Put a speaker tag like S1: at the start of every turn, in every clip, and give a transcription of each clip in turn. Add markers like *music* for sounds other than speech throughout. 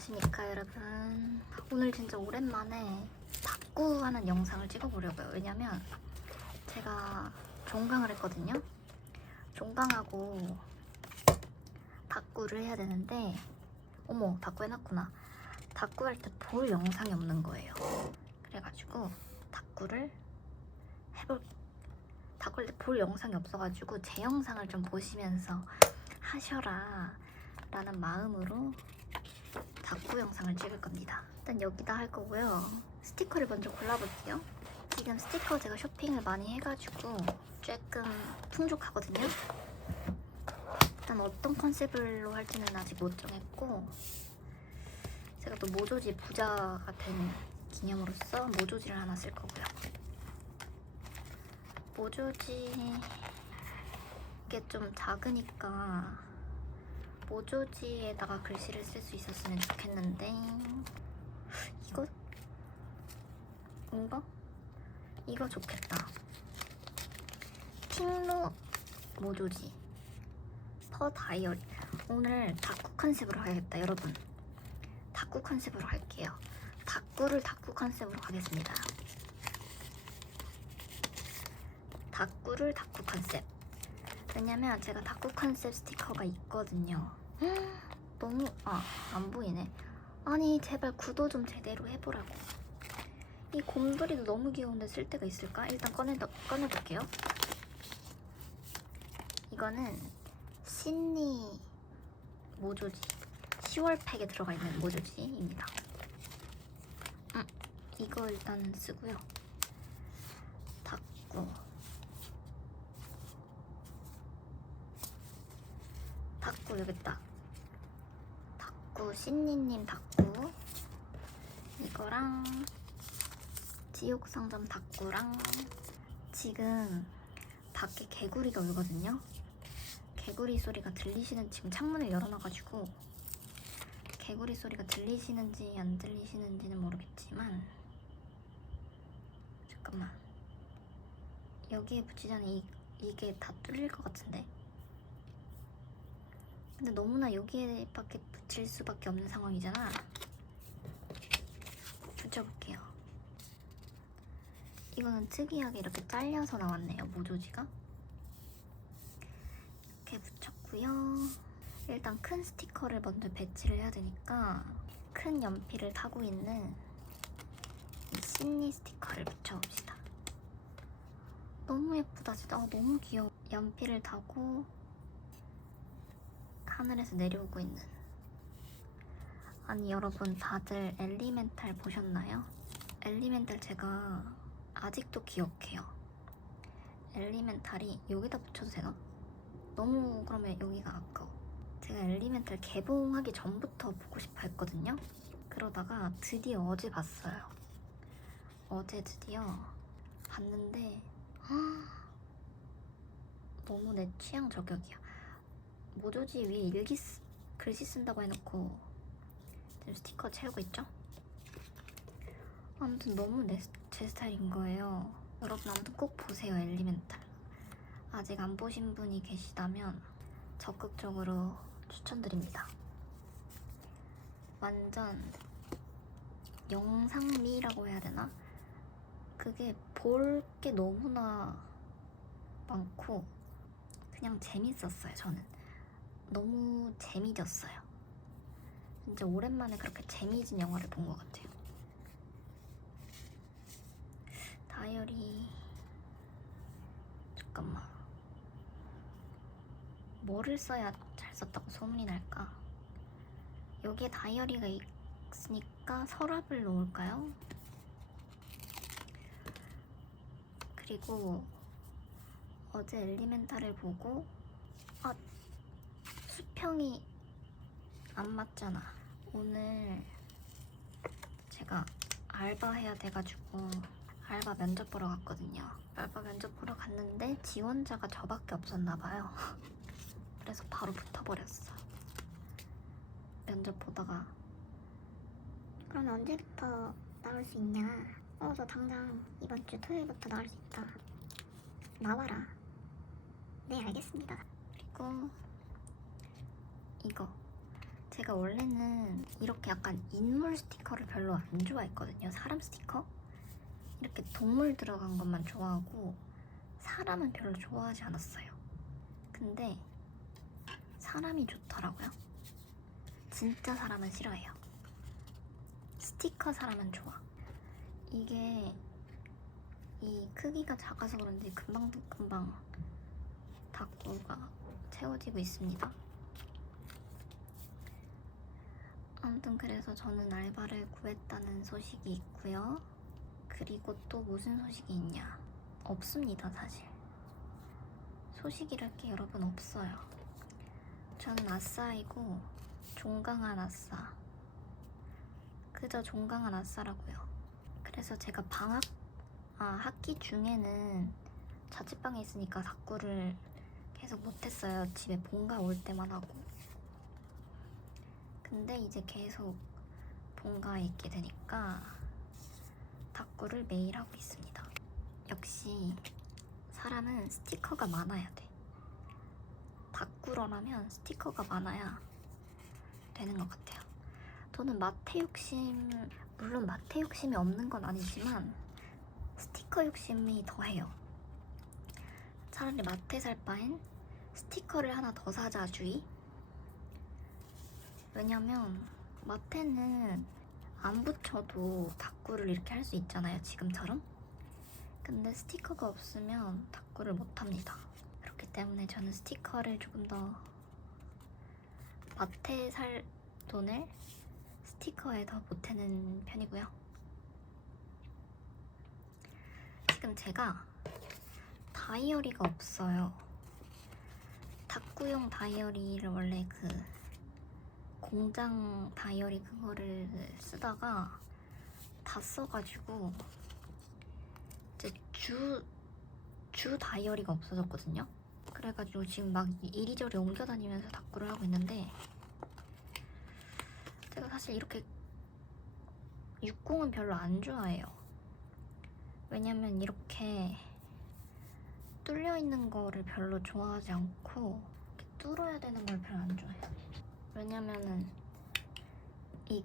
S1: 안녕하십니까 여러분. 오늘 진짜 오랜만에 탁구하는 영상을 찍어보려고요. 왜냐면 제가 종강을 했거든요. 종강하고 탁구를 해야 되는데 어머 탁구 해놨구나. 탁구 할 때 볼 영상이 없는 거예요. 그래가지고 탁구를 해볼 탁구 할 때 볼 영상이 없어가지고 제 영상을 좀 보시면서 하셔라 라는 마음으로 탁구 영상을 찍을 겁니다. 일단 여기다 할 거고요. 스티커를 먼저 골라볼게요. 지금 스티커 제가 쇼핑을 많이 해가지고 조금 풍족하거든요. 일단 어떤 컨셉으로 할지는 아직 못 정했고 제가 또 모조지 부자가 된 기념으로서 모조지를 하나 쓸 거고요. 모조지 이게 좀 작으니까 모조지에다가 글씨를 쓸 수 있었으면 좋겠는데 이거 이거 이거 좋겠다. 팅루 모조지 퍼 다이어리 오늘 다쿠 컨셉으로 가야겠다 여러분. 다쿠 컨셉으로 할게요. 다쿠를 다쿠 컨셉으로 가겠습니다. 다쿠를 다쿠 컨셉. 왜냐면 제가 다쿠 컨셉 스티커가 있거든요. 너무 아 안 보이네. 아니 제발 구도 좀 제대로 해보라고. 이 곰돌이도 너무 귀여운데 쓸 데가 있을까? 일단 꺼내 꺼내볼게요. 이거는 신니 모조지 10월 팩에 들어가 있는 모조지입니다. 음, 이거 일단 쓰고요. 닫고 닫고 여기 있다. 닫고 신니님 닫고 이거랑 지옥상점 닫고랑 지금 밖에 개구리가 울거든요. 개구리 소리가 들리시는 지금 창문을 열어놔가지고 개구리 소리가 들리시는지 안 들리시는지는 모르겠지만 잠깐만. 여기에 붙이자니 이, 이게 다 뚫릴 것 같은데 근데 너무나 여기에 밖에 붙일 수밖에 없는 상황이잖아. 붙여볼게요. 이거는 특이하게 이렇게 잘려서 나왔네요 모조지가. 이렇게 붙였고요. 일단 큰 스티커를 먼저 배치를 해야 되니까 큰 연필을 타고 있는 이 신니 스티커를 붙여봅시다. 너무 예쁘다 진짜. 아, 너무 귀여워. 연필을 타고 하늘에서 내려오고 있는. 아니 여러분 다들 엘리멘탈 보셨나요? 엘리멘탈 제가 아직도 기억해요. 엘리멘탈이 여기다 붙여도 되나? 너무 그러면 여기가 아까워. 제가 엘리멘탈 개봉하기 전부터 보고 싶어 했거든요. 그러다가 드디어 어제 봤어요. 어제 드디어 봤는데 너무 내 취향 저격이야 모조지 위에 일기 쓰, 글씨 쓴다고 해놓고 지금 스티커 채우고 있죠? 아무튼 너무 내, 제 스타일인 거예요. 여러분 아무튼 꼭 보세요 엘리멘탈. 아직 안 보신 분이 계시다면 적극적으로 추천드립니다. 완전 영상미라고 해야 되나? 그게 볼 게 너무나 많고 그냥 재밌었어요 저는. 너무 재미졌어요. 진짜 오랜만에 그렇게 재미진 영화를 본 것 같아요. 다이어리 잠깐만 뭐를 써야 잘 썼다고 소문이 날까? 여기에 다이어리가 있으니까 서랍을 놓을까요? 그리고 어제 엘리멘탈을 보고 아 수평이 안 맞잖아. 오늘 제가 알바 해야 돼가지고 알바 면접 보러 갔거든요. 알바 면접 보러 갔는데 지원자가 저밖에 없었나 봐요. *laughs* 그래서 바로 붙어버렸어. 면접 보다가
S2: 그럼 언제부터 나올 수 있냐? 어, 저 당장 이번 주 토요일부터 나올 수 있다. 나와라. 네, 알겠습니다.
S1: 그리고 이거 제가 원래는 이렇게 약간 인물 스티커를 별로 안 좋아했거든요. 사람 스티커? 이렇게 동물 들어간 것만 좋아하고 사람은 별로 좋아하지 않았어요. 근데 사람이 좋더라고요. 진짜 사람은 싫어해요. 스티커 사람은 좋아. 이게 이 크기가 작아서 그런지 금방 금방 닭구가 채워지고 있습니다. 아무튼 그래서 저는 알바를 구했다는 소식이 있고요. 그리고 또 무슨 소식이 있냐? 없습니다, 사실. 소식이랄 게 여러분 없어요. 저는 아싸이고 종강한 아싸. 그저 종강한 아싸라고요. 그래서 제가 방학 아 학기 중에는 자취방에 있으니까 닭구를 계속 못했어요. 집에 본가 올 때만 하고. 근데 이제 계속 본가에 있게 되니까 닭구를 매일 하고 있습니다. 역시 사람은 스티커가 많아야 돼. 닭구러라면 스티커가 많아야 되는 것 같아요. 저는 마태 욕심, 물론 마태 욕심이 없는 건 아니지만 스티커 욕심이 더해요. 차라리 마태 살 바엔 스티커를 하나 더 사자 주의. 왜냐면 마태는 안 붙여도 닭구를 이렇게 할 수 있잖아요. 지금처럼. 근데 스티커가 없으면 닭구를 못 합니다. 그렇기 때문에 저는 스티커를 조금 더 마태 살 돈을 스티커에 더 보태는 편이고요. 지금 제가 다이어리가 없어요. 닭구용 다이어리를 원래 그 공장 다이어리 그거를 쓰다가 다 써가지고 이제 주, 주 다이어리가 없어졌거든요. 그래가지고 지금 막 이리저리 옮겨 다니면서 닭구를 하고 있는데 제가 사실 이렇게 육공은 별로 안 좋아해요. 왜냐면 이렇게 뚫려 있는 거를 별로 좋아하지 않고 뚫어야 되는 걸 별로 안 좋아해요. 왜냐면은 이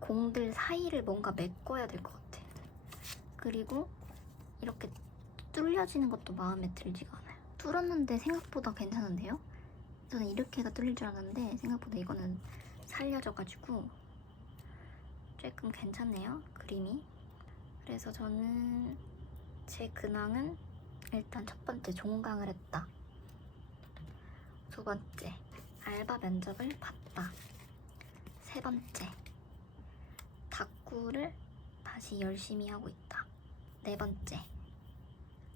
S1: 공들 사이를 뭔가 메꿔야 될 것 같아. 그리고 이렇게 뚫려지는 것도 마음에 들지가 않아요. 뚫었는데 생각보다 괜찮은데요? 저는 이렇게가 뚫릴 줄 알았는데 생각보다 이거는 살려져가지고 조금 괜찮네요. 그림이. 그래서 저는 제 근황은 일단 첫 번째 종강을 했다. 두 번째 알바 면접을 봤다. 세 번째 닭구를 다시 열심히 하고 있다. 네 번째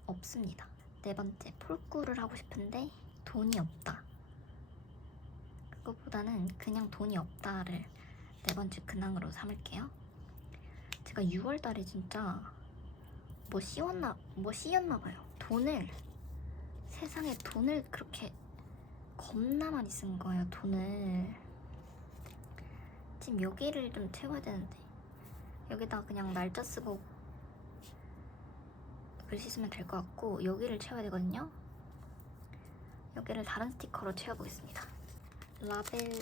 S1: 없습니다. 네 번째 폴구를 하고 싶은데 돈이 없다. 그것보다는 그냥 돈이 없다를 네 번째 근황으로 삼을게요. 제가 6월 달에 진짜 뭐 씌웠나 뭐 씌였나 봐요. 돈을 세상에 돈을 그렇게 겁나 많이 쓴 거예요. 돈을 지금 여기를 좀 채워야 되는데 여기다 그냥 날짜 쓰고 글씨 쓰면 될 것 같고 여기를 채워야 되거든요. 여기를 다른 스티커로 채워보겠습니다. 라벨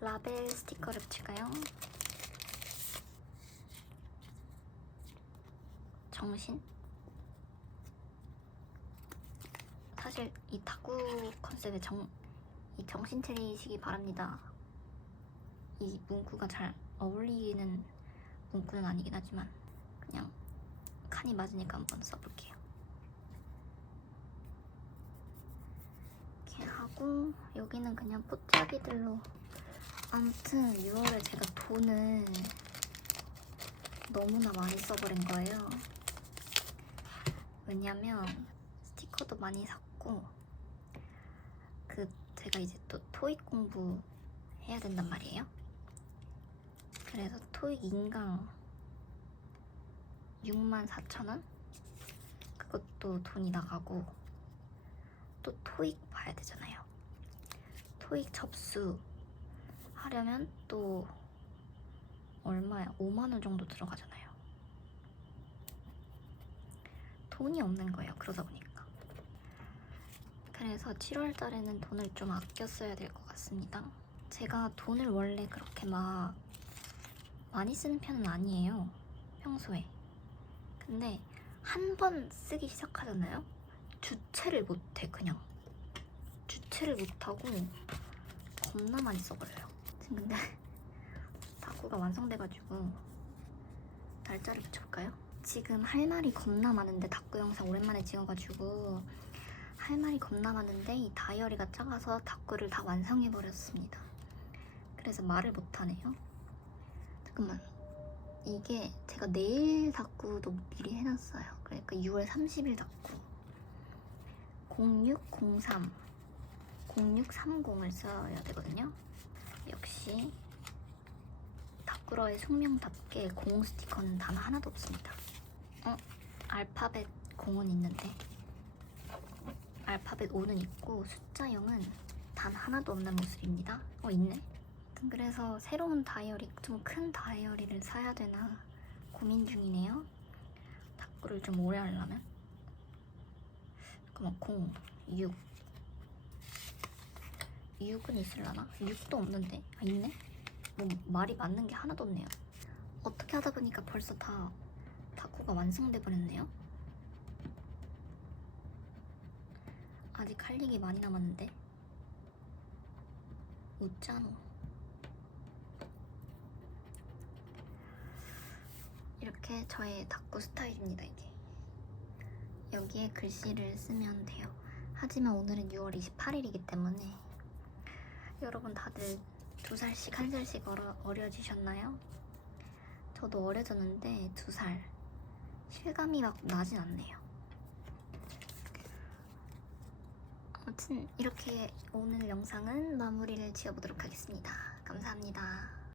S1: 라벨 스티커를 붙일까요? 정신? 사실 이 탁구 컨셉에 정, 이 정신 차리시기 바랍니다. 이 문구가 잘 어울리는 문구는 아니긴 하지만 그냥 칸이 맞으니까 한번 써볼게요. 이렇게 하고 여기는 그냥 포차기들로 아무튼 6월에 제가 돈을 너무나 많이 써버린 거예요. 왜냐면 스티커도 많이 샀고 그 제가 이제 또 토익 공부 해야 된단 말이에요. 그래서 토익 인강 6만 4천 원? 그것도 돈이 나가고 또 토익 봐야 되잖아요. 토익 접수 하려면 또 얼마야? 5만 원 정도 들어가잖아요. 돈이 없는 거예요. 그러다 보니까. 그래서 7월 달에는 돈을 좀 아껴 써야 될 것 같습니다. 제가 돈을 원래 그렇게 막 많이 쓰는 편은 아니에요. 평소에. 근데 한 번 쓰기 시작하잖아요. 주체를 못해 그냥. 주체를 못하고 겁나 많이 써버려요. 지금 근데 *laughs* 다구가 완성돼가지고 날짜를 붙여볼까요? 지금 할 말이 겁나 많은데 다구 영상 오랜만에 찍어가지고 할 말이 겁나 많은데 이 다이어리가 작아서 다구를 다 완성해버렸습니다. 그래서 말을 못하네요. 잠깐만. 이게 제가 내일 다구도 미리 해놨어요. 그러니까 6월 30일 다구. 0603, 0630을 써야 되거든요. 역시 다꾸러의 숙명답게 공 스티커는 단 하나도 없습니다. 어? 알파벳 공은 있는데 알파벳 5는 있고 숫자 0은 단 하나도 없는 모습입니다. 어 있네. 그래서 새로운 다이어리 좀 큰 다이어리를 사야 되나 고민 중이네요. 다꾸를 좀 오래 하려면 잠깐만 0, 6 6은 있을라나? 6도 없는데 아 있네? 뭐 말이 맞는 게 하나도 없네요. 어떻게 하다 보니까 벌써 다 다꾸가 완성돼 버렸네요. 아직 할 얘기 많이 남았는데 웃자노. 이렇게 저의 다꾸 스타일입니다 이게. 여기에 글씨를 쓰면 돼요. 하지만 오늘은 6월 28일이기 때문에 여러분 다들 두 살씩 한 살씩 어려, 어려지셨나요? 저도 어려졌는데 두 살. 실감이 막 나진 않네요. 아무튼 이렇게 오늘 영상은 마무리를 지어보도록 하겠습니다. 감사합니다.